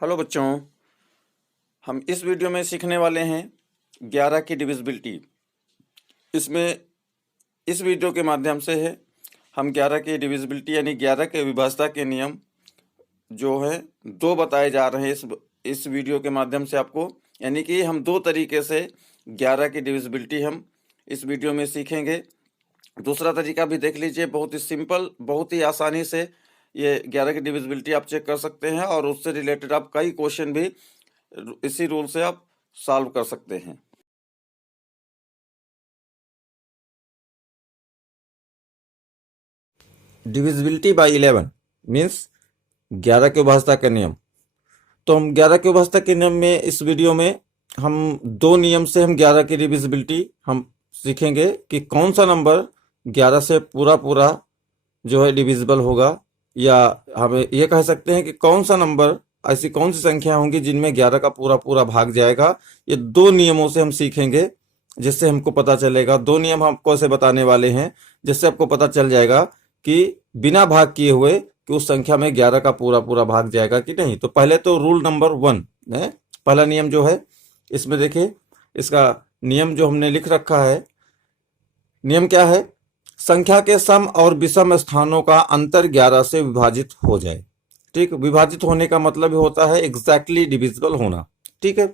Hello बच्चों, हम इस वीडियो में सीखने वाले हैं 11 की डिविजिबिलिटी। इसमें इस वीडियो के माध्यम से है हम 11 की डिविजिबिलिटी यानी 11 के विभाज्यता के नियम जो है दो बताए जा रहे हैं इस वीडियो के माध्यम से आपको। यानी कि हम दो तरीके से 11 की डिविजिबिलिटी हम इस वीडियो में सीखेंगे। दूसरा तरीका भी देख लीजिए, बहुत ही सिंपल, बहुत ही आसानी से ये 11 की डिविजिबिलिटी आप चेक कर सकते हैं और उससे रिलेटेड आप कई क्वेश्चन भी इसी रूल से आप सॉल्व कर सकते हैं। डिविजिबिलिटी बाय 11 मीन्स 11 के विभाज्यता का नियम। तो हम 11 के विभाज्यता के नियम में इस वीडियो में हम दो नियम से हम 11 की डिविजिबिलिटी हम सीखेंगे कि कौन सा नंबर 11 से पूरा जो है डिविजिबल होगा, या हमें ये कह सकते हैं कि कौन सा नंबर, ऐसी कौन सी संख्या होंगी जिनमें 11 का पूरा भाग जाएगा। ये दो नियमों से हम सीखेंगे, जिससे हमको पता चलेगा। दो नियम हमको ऐसे बताने वाले हैं जिससे आपको पता चल जाएगा कि बिना भाग किए हुए कि उस संख्या में 11 का पूरा भाग जाएगा कि नहीं। तो पहले तो रूल नंबर 1 है, पहला नियम जो है, इसमें देखिए इसका नियम जो हमने लिख रखा है। नियम क्या है? संख्या के सम और विषम स्थानों का अंतर 11 से विभाजित हो जाए। ठीक, विभाजित होने का मतलब होता है एग्जैक्टली डिविजिबल होना। ठीक है,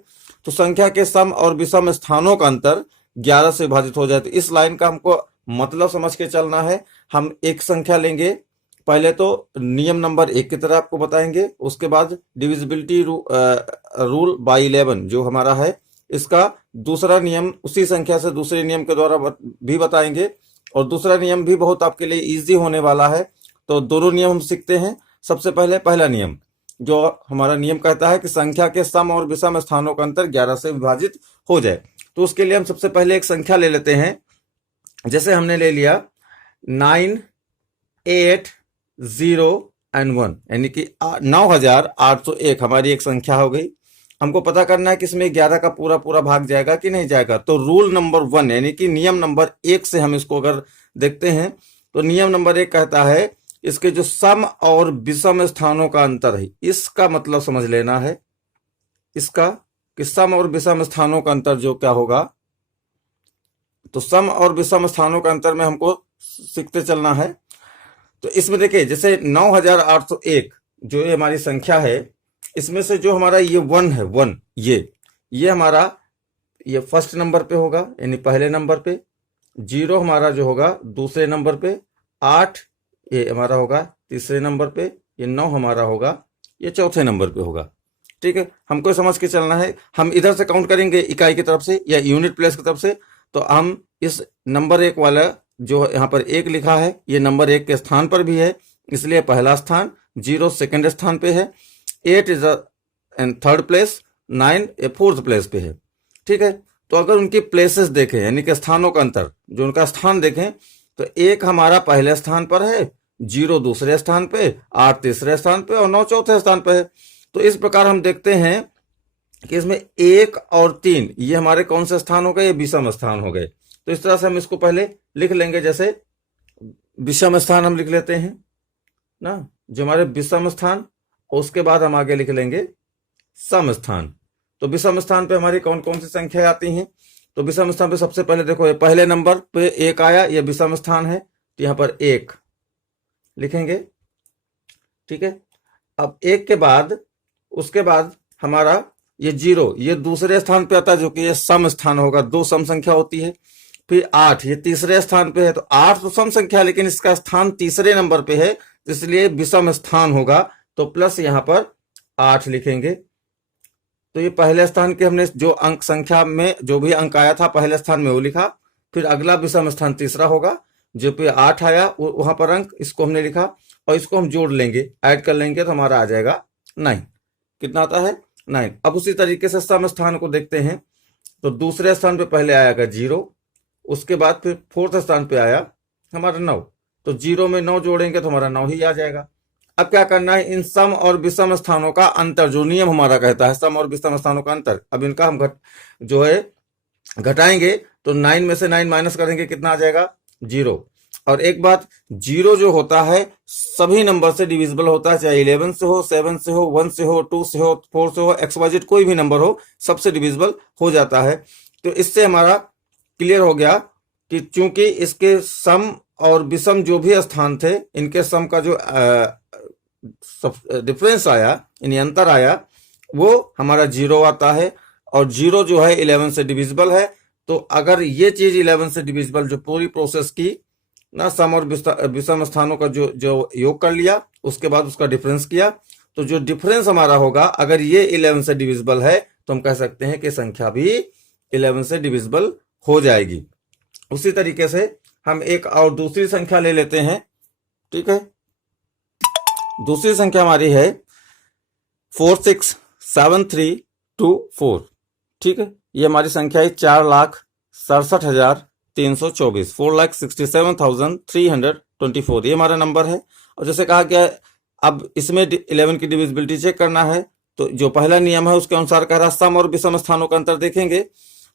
तो संख्या के सम और विषम स्थानों का अंतर 11 से विभाजित हो जाए। तो इस लाइन का हमको मतलब समझ के चलना है। हम एक संख्या लेंगे, पहले तो नियम नंबर 1 की तरह आपको बताएंगे, उसके बाद डिविजिबिलिटी रूल बाय 11 जो हमारा है, इसका दूसरा नियम उसी संख्या से दूसरे नियम के द्वारा भी बताएंगे, और दूसरा नियम भी बहुत आपके लिए इजी होने वाला है। तो दोनों नियम हम सीखते हैं। सबसे पहले पहला नियम जो हमारा नियम कहता है कि संख्या के सम और विषम स्थानों का अंतर 11 से विभाजित हो जाए। तो उसके लिए हम सबसे पहले एक संख्या ले लेते हैं। जैसे हमने ले लिया 9, 8, 0 and 1, यानी कि 9801 हमारी एक संख्या हो गई। हमको पता करना है कि इसमें 11 का पूरा भाग जाएगा कि नहीं जाएगा। तो रूल नंबर 1 यानी कि नियम नंबर 1 से हम इसको अगर देखते हैं तो नियम नंबर 1 कहता है इसके जो सम और विषम स्थानों का अंतर है, इसका मतलब समझ लेना है इसका कि सम और विषम स्थानों का अंतर जो क्या होगा। तो सम और विषम स्थानों का अंतर में हमको सीखते चलना है। तो इसमें देखिए जैसे 9801 जो ये हमारी संख्या है, इसमें से जो हमारा ये 1 है, 1 ये हमारा ये फर्स्ट नंबर पे होगा, यानी पहले नंबर पे। 0 हमारा जो होगा दूसरे नंबर पे। 8 ये हमारा होगा तीसरे नंबर पे। ये 9 हमारा होगा ये चौथे नंबर पे होगा। ठीक है, हमको समझ के चलना है। हम इधर से काउंट करेंगे इकाई की तरफ से या यूनिट प्लेस की तरफ से। तो हम इस नंबर 1 वाला जो यहाँ पर 1 लिखा है, ये नंबर 1 के स्थान पर भी है, इसलिए पहला स्थान। 0 सेकंड स्थान पे है। 8 is in third place. 9 A fourth place पे है। ठीक है, तो अगर उनकी प्लेसेस देखें यानी कि स्थानों का अंतर, जो उनका स्थान देखें, तो 1 हमारा पहले स्थान पर है, 0 दूसरे स्थान पे, 8 तीसरे स्थान पे और 9 चौथे स्थान पे है। तो इस प्रकार हम देखते हैं कि इसमें 1 और 3 ये हमारे कौन से स्थान हो गए? ये विषम स्थान हो गए। तो इस तरह से हम इसको पहले लिख लेंगे। जैसे विषम स्थान हम लिख लेते हैं ना, जो हमारे विषम स्थान, और उसके बाद हम आगे लिख लेंगे सम स्थान। तो विषम स्थान पे हमारी कौन कौन सी संख्या आती हैं? तो विषम स्थान पे सबसे पहले देखो, ये पहले नंबर पे 1 आया, ये विषम स्थान है, तो यहां पर 1 लिखेंगे। ठीक है, अब 1 के बाद उसके बाद हमारा ये 0 ये दूसरे स्थान पे आता है, जो कि ये सम स्थान होगा। 2 सम संख्या होती है। फिर 8 ये तीसरे स्थान पे है। तो 8 तो सम संख्या है, लेकिन इसका स्थान तीसरे नंबर पे है, इसलिए विषम स्थान होगा। तो प्लस यहां पर 8 लिखेंगे। तो ये पहले स्थान के हमने जो अंक संख्या में जो भी अंक आया था पहले स्थान में वो लिखा। फिर अगला विषम स्थान तीसरा होगा, जो पे 8 आया वहां पर अंक, इसको हमने लिखा, और इसको हम जोड़ लेंगे, ऐड कर लेंगे, तो हमारा आ जाएगा 9। कितना आता है? 9। अब उसी तरीके से सम स्थान को देखते हैं। तो दूसरे स्थान पे पहले आएगा 0, उसके बाद फिर फोर्थ स्थान पे आया हमारा 9। तो 0 में 9 जोड़ेंगे तो हमारा 9 ही आ जाएगा। अब क्या करना है? इन सम और विषम स्थानों का अंतर, जो नियम हमारा कहता है सम और विषम स्थानों का अंतर, अब इनका हम जो है घटाएंगे। तो 9 में से 9 माइनस करेंगे, कितना आ जाएगा? 0। और एक बात, जीरो जो होता है सभी नंबर से डिविजिबल होता है, चाहे 11 से हो, 7 से हो, 1 से हो, 2 से हो, 4 से हो, XYZ कोई भी नंबर हो, सबसे डिविजिबल हो जाता है। तो इससे हमारा क्लियर हो गया कि चूंकि इसके सम और विषम जो भी स्थान थे, इनके सम का जो डिफरेंस आया, यानी अंतर आया, वो हमारा जीरो आता है। और जीरो जो है 11 से डिविजिबल है। तो अगर ये चीज 11 से डिविजिबल जो पूरी प्रोसेस की ना, सम और विषम स्थानों का जो जो योग कर लिया, उसके बाद उसका डिफरेंस किया, तो जो डिफरेंस हमारा होगा, अगर ये 11 से डिविजिबल है तो हम कह सकते हैं कि संख्या भी 11 से डिविजिबल हो जाएगी। उसी तरीके से हम एक और दूसरी संख्या ले लेते हैं। ठीक है, दूसरी संख्या हमारी है 467324। ठीक है, ये हमारी संख्या है 4,67,324, 4,67,324, ये हमारा नंबर है। और जैसे कहा गया, अब इसमें 11 की डिविजिबिलिटी चेक करना है, तो जो पहला नियम है उसके अनुसार कह रहा है सम और विषम स्थानों का अंतर देखेंगे।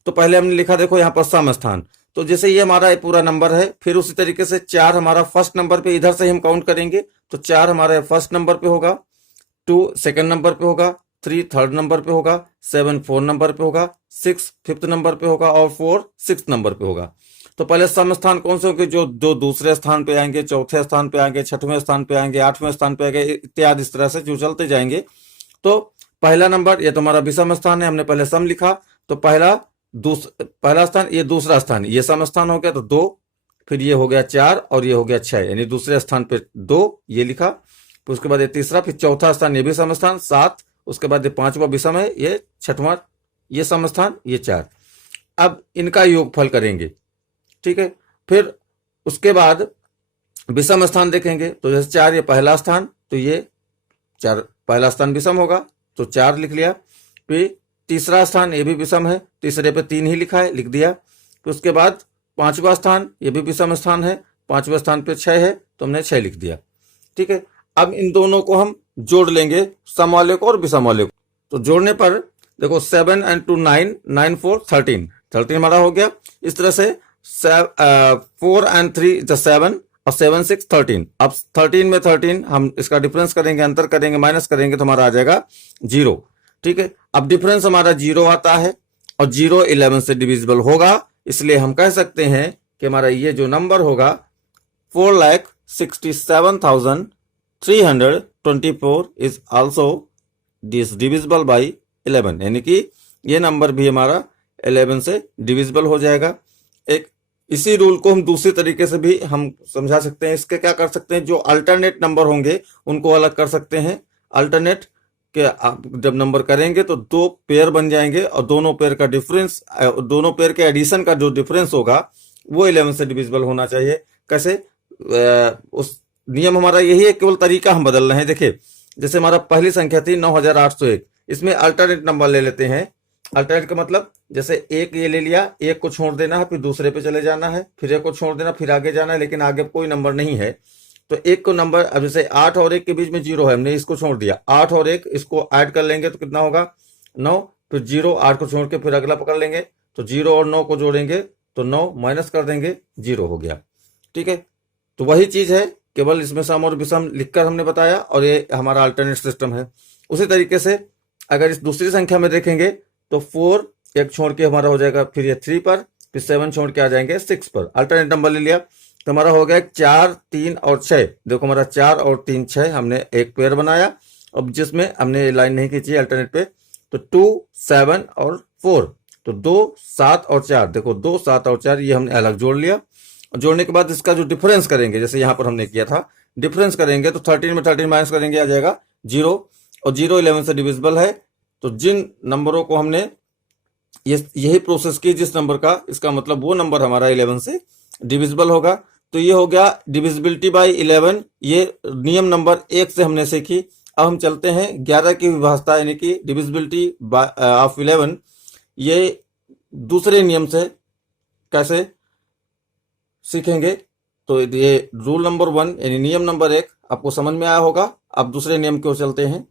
तो पहले हमने लिखा, देखो यहाँ पर सम स्थान, तो जैसे ये हमारा पूरा नंबर है, फिर उसी तरीके से 4 हमारा फर्स्ट नंबर पे, इधर से ही हम काउंट करेंगे, तो 4 हमारे फर्स्ट नंबर पे होगा, 2 सेकंड नंबर पे होगा, 3 थर्ड नंबर पे होगा, 7 फोर्थ नंबर पे होगा, 6 फिफ्थ नंबर पे होगा और 4 सिक्स्थ नंबर पे होगा। तो पहले सम स्थान कौन से होंगे? जो दूसरे स्थान पे आएंगे, चौथे स्थान पे आएंगे, छठवें स्थान पे आएंगे, 8वें स्थान पे आएंगे, इत्यादि इस तरह से जो चलते जाएंगे। तो पहला नंबर, ये तो हमारा विषम स्थान है, हमने पहले सम लिखा, तो पहला स्थान, ये दूसरा स्थान, ये सम स्थान हो गया, तो 2, फिर ये हो गया 4 और ये हो गया 6, यानी दूसरे स्थान पे 2 ये लिखा। फिर उसके बाद ये तीसरा, फिर चौथा स्थान ये भी सम स्थान 7, उसके बाद ये 5वां विषम है, ये 6वां ये सम स्थान, ये 4। अब इनका योगफल करेंगे। ठीक है, फिर उसके बाद विषम स्थान देखेंगे, तो जैसे 4 ये पहला स्थान, तो ये 4 पहला स्थान विषम होगा, तो 4 लिख लिया। फिर तीसरा स्थान ये भी विषम है, तीसरे पे 3 ही लिखा है, लिख दिया। फिर उसके बाद 5वां स्थान ये भी विषम स्थान है, 5वें स्थान पे 6 है, तो हमने 6 लिख दिया। ठीक है, अब इन दोनों को हम जोड़ लेंगे, सम वाले को और विषम वाले को। तो जोड़ने पर देखो 7 and 2 9, 9 4 13, 13 हमारा हो गया। इस तरह से 4 and 3 7 और 7 6 13। अब 13 में 13 हम इसका डिफरेंस करेंगे, अंतर करेंगे, माइनस करेंगे, तो हमारा आ जाएगा 0। ठीक है, अब डिफरेंस हमारा 0 आता है और 0 11 से डिविजिबल होगा, इसलिए हम कह सकते हैं कि हमारा ये जो नंबर होगा 4,67,324 इज ऑल्सो डिविजिबल बाई 11, यानी कि ये नंबर भी हमारा 11 से डिविजिबल हो जाएगा। एक इसी रूल को हम दूसरी तरीके से भी हम समझा सकते हैं। इसके क्या कर सकते हैं, जो अल्टरनेट नंबर होंगे उनको अलग कर सकते हैं। अल्टरनेट के आप जब नंबर करेंगे तो 2 पेयर बन जाएंगे और दोनों पेयर का डिफरेंस, दोनों पेयर के एडिशन का जो डिफरेंस होगा वो 11 से डिविजिबल होना चाहिए। कैसे? उस नियम हमारा यही है, केवल तरीका हम बदल रहे हैं। देखिए, जैसे हमारा पहली संख्या थी 9,801, इसमें अल्टरनेट नंबर ले लेते हैं। अल्टरनेट का मतलब, जैसे एक ये ले लिया, एक को छोड़ देना है, फिर दूसरे पे चले जाना है, फिर एक को छोड़ देना, फिर आगे जाना है, लेकिन आगे कोई नंबर नहीं है, तो एक को नंबर, अब जैसे 8 और 1 के बीच में 0 है, हमने इसको छोड़ दिया, 8 और 1 इसको ऐड कर लेंगे तो कितना होगा 9, फिर 0 8 को छोड़ के फिर अगला पकड़ लेंगे, तो 0 और 9 को जोड़ेंगे तो 9 माइनस कर देंगे, 0 हो गया। ठीक है, तो वही चीज है, केवल इसमें सम और विषम लिखकर हमने बताया, और ये हमारा अल्टरनेट सिस्टम है। उसी तरीके से अगर इस दूसरी संख्या में देखेंगे तो 4 एक छोड़ के हमारा हो जाएगा, फिर ये 3 पर, फिर 7 छोड़ के आ जाएंगे 6 पर। अल्टरनेट नंबर ले लिया तो हमारा हो गया 4 3 और 6। देखो हमारा 4 और 3 6, हमने एक पेयर बनाया। अब जिसमें हमने लाइन नहीं खींची अल्टरनेट पे, तो 2 7 और 4, तो 2 7 और 4, देखो 2 7 और 4 ये हमने अलग जोड़ लिया। जोड़ने के बाद इसका जो डिफरेंस करेंगे, जैसे यहाँ पर हमने किया था, डिफरेंस करेंगे तो 13 में 13 माइनस करेंगे, आ जाएगा 0, और 0 11 से डिविजिबल है। तो जिन नंबरों को हमने यही प्रोसेस की, जिस नंबर का, इसका मतलब वो नंबर हमारा 11 से डिविजिबल होगा। तो ये हो गया डिविजिबिलिटी बाय 11, ये नियम नंबर 1 से हमने सीखी। अब हम चलते हैं 11 की विभाज्यता, यानी कि डिविजिबिलिटी ऑफ 11, ये दूसरे नियम से कैसे सीखेंगे। तो ये रूल नंबर 1 यानी नियम नंबर 1 आपको समझ में आया होगा। अब दूसरे नियम की ओर चलते हैं।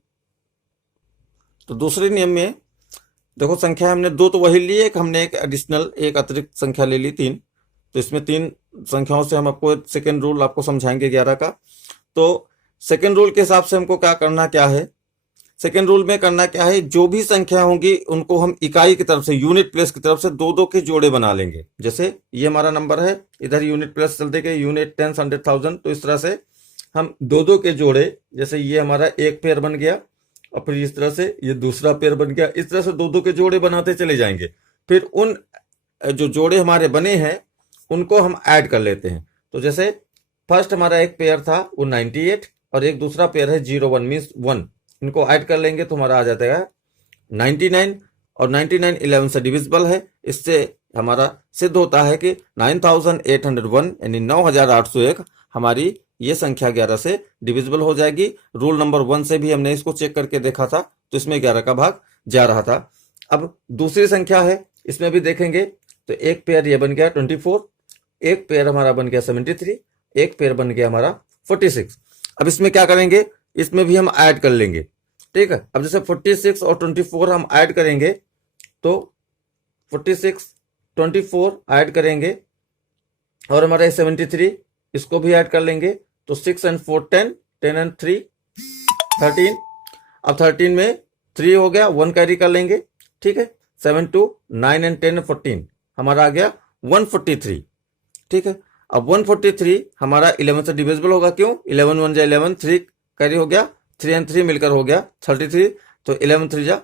तो दूसरे नियम में देखो, संख्या हमने 2 तो वही ली, एक हमने एक एडिशनल, एक अतिरिक्त संख्या ले ली 3। तो इसमें 3 संख्याओं से हम आपको सेकेंड रूल आपको समझाएंगे 11 का। तो सेकेंड रूल के हिसाब से हमको क्या है, सेकेंड रूल में करना क्या है, जो भी संख्या होंगी उनको हम इकाई की तरफ से, यूनिट प्लेस की तरफ से 2-2 के जोड़े बना लेंगे। जैसे ये हमारा नंबर है, इधर यूनिट प्लेस चलते गए, यूनिट, टेंस, 100,000, तो इस तरह से हम 2-2 के जोड़े, जैसे ये हमारा एक पेयर बन गया और फिर इस तरह से ये दूसरा पेयर बन गया, इस तरह से 2-2 के जोड़े बनाते चले जाएंगे। फिर उन जो जोड़े हमारे बने हैं उनको हम ऐड कर लेते हैं। तो जैसे फर्स्ट हमारा एक पेयर था वो 98 और एक दूसरा पेयर है 01 मीन्स 1, इनको ऐड कर लेंगे तो हमारा आ जाता है 99 और 99 11 से डिविजिबल है। इससे हमारा सिद्ध होता है कि 9801 यानी 9801 हमारी ये संख्या 11 से डिविजिबल हो जाएगी। रूल नंबर 1 से भी हमने इसको चेक करके देखा था, तो इसमें 11 का भाग जा रहा था। अब दूसरी संख्या है, इसमें भी देखेंगे तो एक पेयर ये बन गया 24, एक पेयर हमारा बन गया 73, एक पेयर बन गया हमारा 46। अब इसमें क्या करेंगे, इसमें भी हम ऐड कर लेंगे, ठीक है। अब जैसे 46 और 24 हम ऐड करेंगे तो 46 24 ऐड करेंगे और हमारा 73 इसको भी ऐड कर लेंगे, तो 6 and 4 10, 10 and 3 13। अब 13 में 3 हो गया, 1 कैरी कर लेंगे, ठीक है। 7 2 9 and 10 14 हमारा आ गया 143, ठीक है। अब 143 हमारा 11 से डिविजिबल होगा, क्यों, 11 1 जा 11, 3 कैरी हो गया, 3 and 3 मिलकर हो गया 33, तो 11 3 जा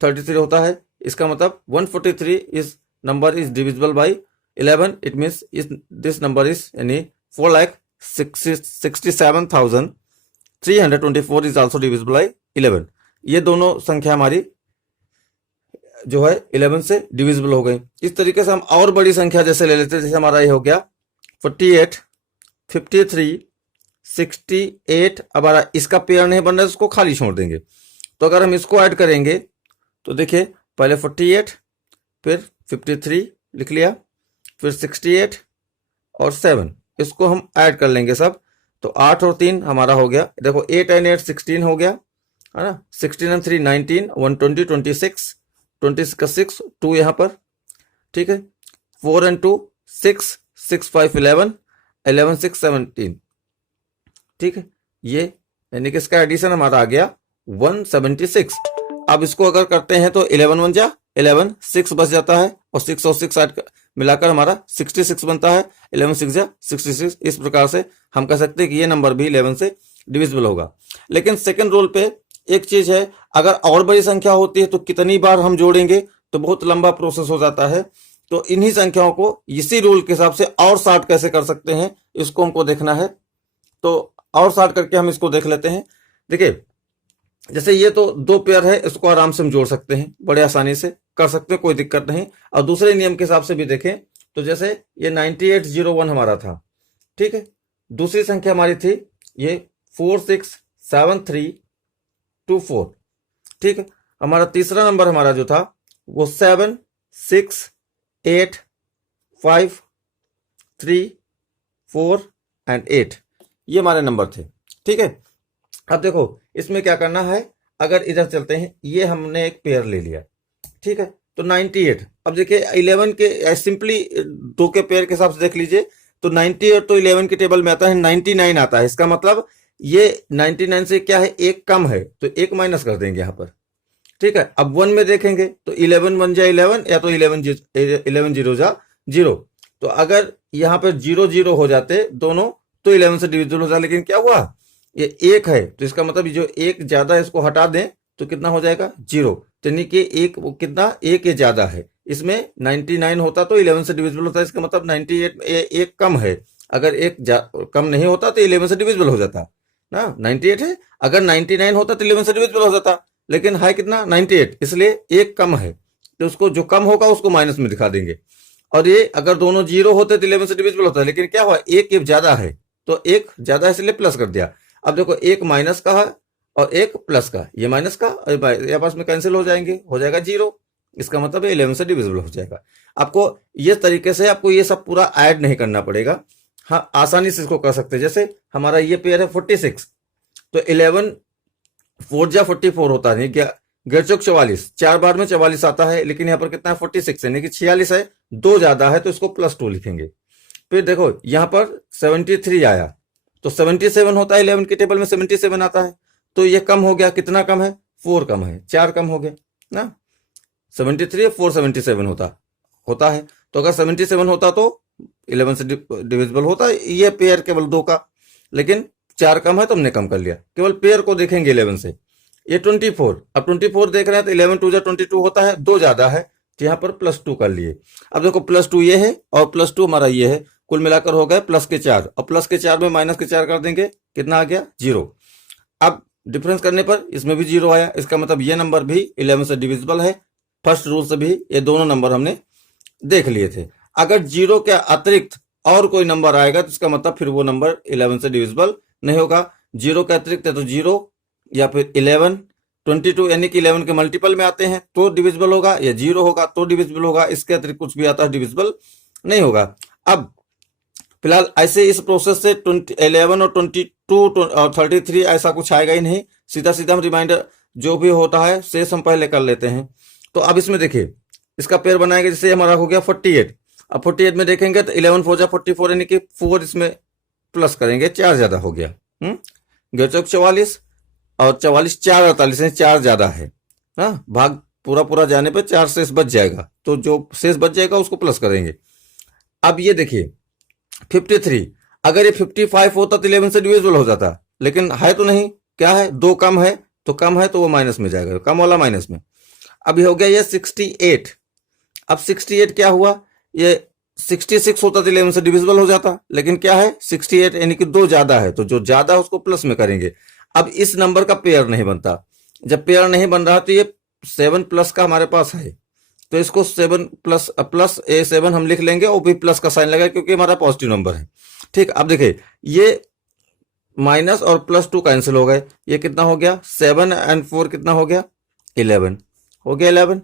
33 होता है। इसका मतलब 143 इस number is divisible by 11, it means this number is यानी 4,67,324 इज ऑल्सो डिविजिबल बाई 11। ये दोनों संख्या हमारी जो है 11 से डिविजिबल हो गई। इस तरीके से हम और बड़ी संख्या जैसे ले लेते हैं, जैसे हमारा ये हो गया 48 53 68। अब हमारा इसका पेयर नहीं बन रहा है, इसको खाली छोड़ देंगे। तो अगर हम इसको ऐड करेंगे तो देखिए पहले 48 फिर 53 लिख लिया, फिर 68 और 7, इसको हम ऐड कर लेंगे सब, तो 8 और 3 हमारा हो गया, देखो 8 and 8 16 हो गया, है ना। 16 and 3 19, 120 26, 26 का 6 2 यहाँ पर, ठीक है। 4 and 2 6, 6 5 11, 11 6 17, ठीक है। ये यानी कि इसका एडिशन हमारा आ गया 176। अब इसको अगर करते हैं तो 11 1 जा 11, 6 बच जाता है और 6 और 6 ऐड मिलाकर हमारा 66 बनता है, 11 6 जा 66। इस प्रकार से हम कह सकते हैं कि ये नंबर भी 11 से डिविजिबल होगा। लेकिन सेकंड रूल पे एक चीज है, अगर और बड़ी संख्या होती है तो कितनी बार हम जोड़ेंगे, तो बहुत लंबा प्रोसेस हो जाता है। तो इन्हीं संख्याओं को इसी रूल के हिसाब से और शार्ट कैसे कर सकते हैं, इसको हमको देखना है। तो और शार्ट करके हम इसको देख लेते हैं। देखिए जैसे ये तो 2 पेयर है, इसको आराम से हम जोड़ सकते हैं, बड़े आसानी से कर सकते हैं, कोई दिक्कत नहीं। और दूसरे नियम के हिसाब से भी देखें तो जैसे ये 9801 हमारा था, ठीक है। दूसरी संख्या हमारी थी ये 467324, ठीक है। हमारा तीसरा नंबर हमारा जो था वो 7 6 8 5 3 4 and 8, ये हमारे नंबर थे, ठीक है। अब देखो इसमें क्या करना है, अगर इधर चलते हैं, ये हमने एक पेयर ले लिया, ठीक है, तो 98। अब देखिए 11 के सिंपली 2 के पेयर के हिसाब से देख लीजिए, तो 98 तो 11 के टेबल में आता है, 99 आता है। इसका मतलब ये 99 से क्या है, एक कम है, तो एक माइनस कर देंगे यहाँ पर, ठीक है। अब 1 में देखेंगे तो 11 1 जा 11 या तो 11 0 जा 0। तो अगर यहाँ पर 0 0 हो जाते दोनों तो 11 से डिविजिबल हो जाए, लेकिन क्या हुआ, ये 1 है, तो इसका मतलब जो 1 ज्यादा है इसको हटा दें तो कितना हो जाएगा 0, यानी कि 1 कितना 1 ये ज्यादा है। इसमें 99 होता तो 11 से डिविजिबल होता है, इसका मतलब 98 1 कम है, अगर 1 कम नहीं होता तो 11 से डिविजिबल हो जाता ना। 98 है, अगर 99 होता तो 11 से डिविजिबल हो जाता, लेकिन है कितना 98, इसलिए 1 कम है, तो उसको जो कम होगा उसको माइनस में दिखा देंगे। और ये अगर दोनों 0 होते तो 11 से डिविजिबल होता है, लेकिन क्या हुआ 1 ज्यादा है, तो 1 ज्यादा है इसलिए प्लस कर दिया। अब देखो 1 माइनस का है और 1 प्लस का, ये माइनस का ये आपस में कैंसिल हो जाएंगे, हो जाएगा 0, इसका मतलब 11 से डिविजिबल हो जाएगा। आपको ये तरीके से आपको ये सब पूरा ऐड नहीं करना पड़ेगा, हाँ आसानी से इसको कर सकते हैं। जैसे हमारा ये पेयर है 46, तो 11 4 जा 44 होता है, गैर चौक 44, 4 बार में 44 आता है, लेकिन यहाँ पर कितना है 46 यानी कि 46 है, 2 ज्यादा है तो इसको +2 लिखेंगे, फिर देखो यहाँ पर 73 आया, तो 77 होता है 11 के टेबल में 77 आता है, तो ये कम हो गया, कितना कम है, 4 कम है, 4 कम हो गया ना। 73 477 होता है, तो अगर 77 होता तो 11 से डिविजिबल होता है, ये पेयर केवल 2 का, लेकिन 4 कम है तो हमने कम कर लिया, केवल पेयर को देखेंगे 11 से। ये 24, अब 24 देख रहे हैं तो 11 2 22 होता है, 2 ज्यादा है तो यहाँ पर +2 कर लिए। अब देखो +2 ये है और +2 हमारा ये है, कुल मिलाकर हो गए +4, और +4 में -4 कर देंगे, कितना आ गया, 0। अब डिफरेंस करने पर इसमें भी 0 आया, इसका मतलब ये नंबर भी 11 से डिविजिबल है। फर्स्ट रूल से भी ये दोनों नंबर हमने देख लिए थे। अगर 0 के अतिरिक्त और कोई नंबर आएगा तो इसका मतलब फिर वो नंबर 11 से डिविजिबल नहीं होगा। 0 के अतिरिक्त है तो 0 या फिर 11, 22 यानी कि 11 के मल्टीपल में आते हैं तो डिविजिबल होगा, या 0 होगा तो डिविजिबल होगा, इसके अतिरिक्त कुछ भी आता है डिविजिबल नहीं होगा। अब फिलहाल ऐसे इस प्रोसेस से 11 और 22 और 33 ऐसा कुछ आएगा ही नहीं, सीधा सीधा हम रिमाइंडर जो भी होता है शेष हम पहले कर लेते हैं। तो अब इसमें देखिए इसका पेयर बनाएंगे, जैसे हमारा हो गया 48। अब 48 में देखेंगे तो 11 4 44 यानी कि 4 इसमें प्लस करेंगे, 4 ज्यादा हो गया, चौक 44 और 44 4 48 है, 4 ज्यादा है, हाँ, भाग पूरा जाने पर 4 शेष बच जाएगा, तो जो शेष बच जाएगा उसको प्लस करेंगे। अब ये देखिए 53, अगर ये 55 होता तो 11 से डिविजिबल हो जाता, लेकिन है तो नहीं, क्या है, 2 कम है, तो कम है तो वो माइनस में जाएगा, कम वाला माइनस में। अब ये हो गया ये 68। अब 68 क्या हुआ, ये 66 होता तो 11 से डिविजिबल हो जाता, लेकिन क्या है 68 यानी कि 2 ज्यादा है, तो जो ज्यादा है उसको प्लस में करेंगे। अब इस नंबर का पेयर नहीं बनता, जब पेयर नहीं बन रहा तो ये 7 प्लस का हमारे पास है, तो इसको 7 प्लस A7 हम लिख लेंगे, और भी प्लस का साइन लगा क्योंकि हमारा पॉजिटिव नंबर है। ठीक, अब देखिए ये माइनस और +2 कैंसिल हो गए, ये कितना हो गया, 7 और 4 कितना हो गया, 11 हो गया 11।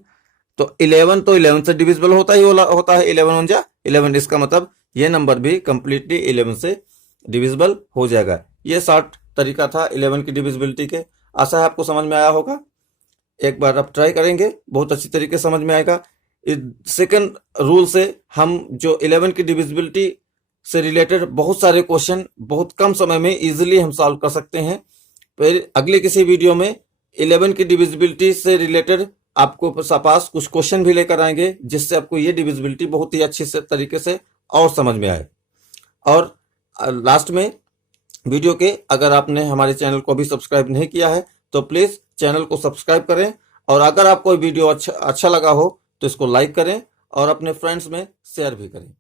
तो 11 तो 11 से डिविजिबल होता है 11 1 जा 11, इसका मतलब ये नंबर भी कंप्लीटली 11 से डिविजिबल हो जाएगा। ये शॉर्ट तरीका था 11 की डिविजिबिलिटी के, आशा है आपको समझ में आया होगा। एक बार आप ट्राई करेंगे, बहुत अच्छी तरीके से समझ में आएगा। सेकंड रूल से हम जो 11 की डिविजिबिलिटी से रिलेटेड बहुत सारे क्वेश्चन बहुत कम समय में इजीली हम सॉल्व कर सकते हैं। फिर अगले किसी वीडियो में 11 की डिविजिबिलिटी से रिलेटेड आपको पास कुछ क्वेश्चन भी लेकर आएंगे, जिससे आपको ये डिविजिबिलिटी बहुत ही अच्छी से तरीके से और समझ में आए। और लास्ट में वीडियो के अगर आपने हमारे चैनल को अभी सब्सक्राइब नहीं किया है तो प्लीज चैनल को सब्सक्राइब करें, और अगर आपको वीडियो अच्छा लगा हो तो इसको लाइक करें और अपने फ्रेंड्स में शेयर भी करें।